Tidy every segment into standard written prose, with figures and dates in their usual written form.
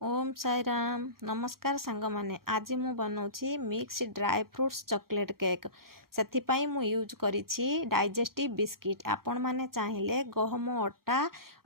ओम साई राम नमस्कार सांग माने आज मु बनाऊँगी mix dry fruits chocolate cake से मु यूज करिछि डाइजेस्टिव बिस्किट आपण माने चाहिए गहम अटा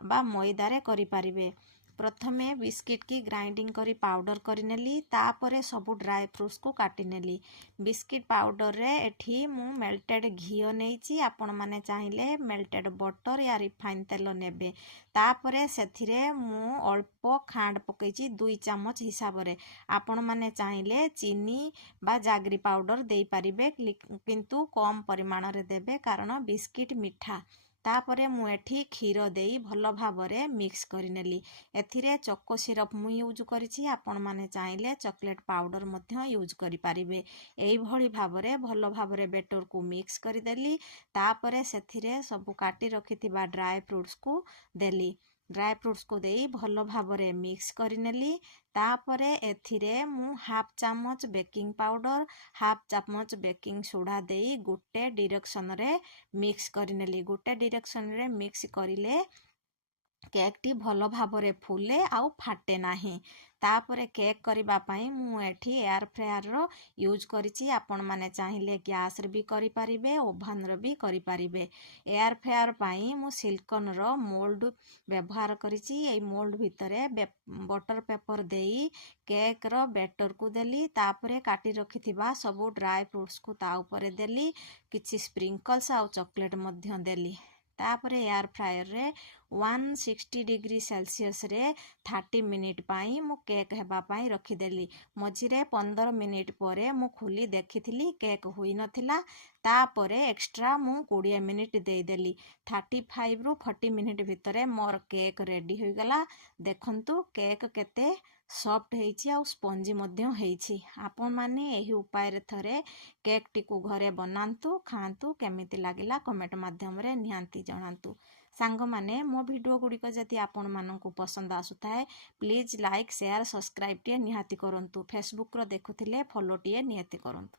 बा मैदारे करि पारिबे। प्रथमे बिस्किट की ग्राइंडिंग करी पाउडर करनेली तापरे सबु ड्राई फ्रूट्स को काटी नेली। बिस्किट पाउडर रे एठी मु मेल्टेड घी नेइछि आपण माने चाहिए मेल्टेड बटर या रिफाइन तेल नेबे। तापरे सेथिरे मु अल्प खांड पकईछि 2 चामच हिसाब रे। आपण माने चाहिए चीनी बा जागरी पाउडर दे पारिबे किंतु कम परिमाण रे देबे कारण बिस्किट मिठा। तापरे मु एठी क्षीर देई भल भाबरे मिक्स करिनेली। एथिरे चको सिरप मु यूज करिछि आपण माने चाहिए चॉकलेट पाउडर मध्य यूज करि पारिबे। एई भली भाबरे भल भाबरे बेटर को मिक्स करि देली। तापरे सेथिरे सब काटी रखिथिबा ड्राई फ्रूट्स को देली। ड्राई फ्रूट्स को देई भल भाबरे मिक्स करिनेली। तापरे एथिरे मु हाफ चामच बेकिंग पाउडर हाफ चामच बेकिंग सोडा देई गोटे डायरेक्शन रे मिक्स करिनेली। गोटे डायरेक्शन रे मिक्स करिले केक टी भल भाबरे फुले आउ फाटे नाही। तापरे केक करिबा पई मु एठी एयर फ्रायर रो यूज करिछि। आपण माने चाहिए गैस रे भी करि पारिबे ओवन रे भी करि पारिबे। एयर फ्रायर पई मु सिलिकॉन रो मोल्ड व्यवहार करिछि। एई मोल्ड भितरे बटर पेपर देई केक रो बैटर को देली। तापरे काटी रखिथिबा सबु ड्राई फ्रूट्स को ता ऊपर देली। किछि स्प्रिंकल्स आउ चॉकलेट मध्य देली। तापरे एयर फ्रायर रे 160 डिग्री सेल्सियस रे 30 मिनिट पाई मु केक हेबा पाई रखिदेली। मझिरे 15 मिनिट परे मु खुली देखिथिली केक हुई नथिला। तापरे एक्स्ट्रा मु 20 मिनिट देदेली। 35 रु 40 मिनिट भितरे मोर केक रेडी हो गला। देखंतु केक केते सॉफ्ट हेइछि आ स्पंजी मध्य हेइछि। आपण माने एही उपाय रे थरे केक टी को घरे बनांतु खांतु केमिति लागिला कमेंट माध्यम रे निहांती जणांतु। सांग माने मो वीडियो गुड़िक जदि आपण माननकु पसंद आसुथाए please like share subscribe TA निहाती करंतु। फेसबुक रो देखुथिले फॉलो टिए निहाती करंतु।